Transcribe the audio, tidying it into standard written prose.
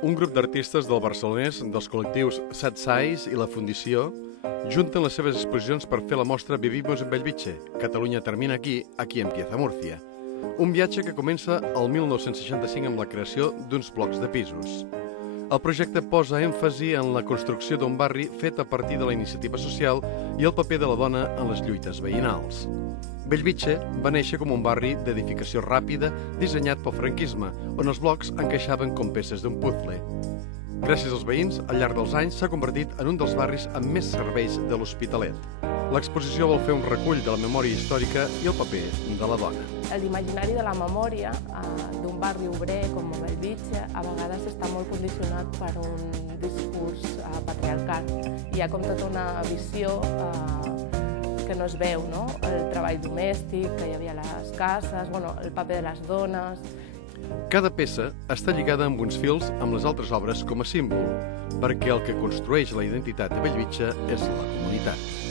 Un grup d'artistes del barcelonès dels col·lectius Satsais i la Fundició junten les seves exposicions per fer la mostra Vivimos en Bellvitge, Catalunya termina aquí, aquí empieza Murcia. Un viatge que comença el 1965 amb la creació d'uns blocs de pisos. El projecte posa èmfasi en la construcció d'un barri fet a partir de la iniciativa social i el paper de la dona en les lluites veïnals. Bellvitge va néixer com un barri d'edificació ràpida dissenyat pel franquisme, on els blocs encaixaven com peces d'un puzzle. Gràcies als veïns, al llarg dels anys s'ha convertit en un dels barris amb més serveis de l'Hospitalet. L'exposició vol fer un recull de la memòria històrica i el paper de la dona. L'imaginari de la memòria d'un barri obrer com Bellvitge a vegades està molt condicionat per un discurs patriarcal. Hi ha com tota una visió que no es veu, no? El treball domèstic que hi havia a les cases, el paper de les dones. Cada peça està lligada amb uns fils amb les altres obres com a símbol, perquè el que construeix la identitat de Bellvitge és la comunitat.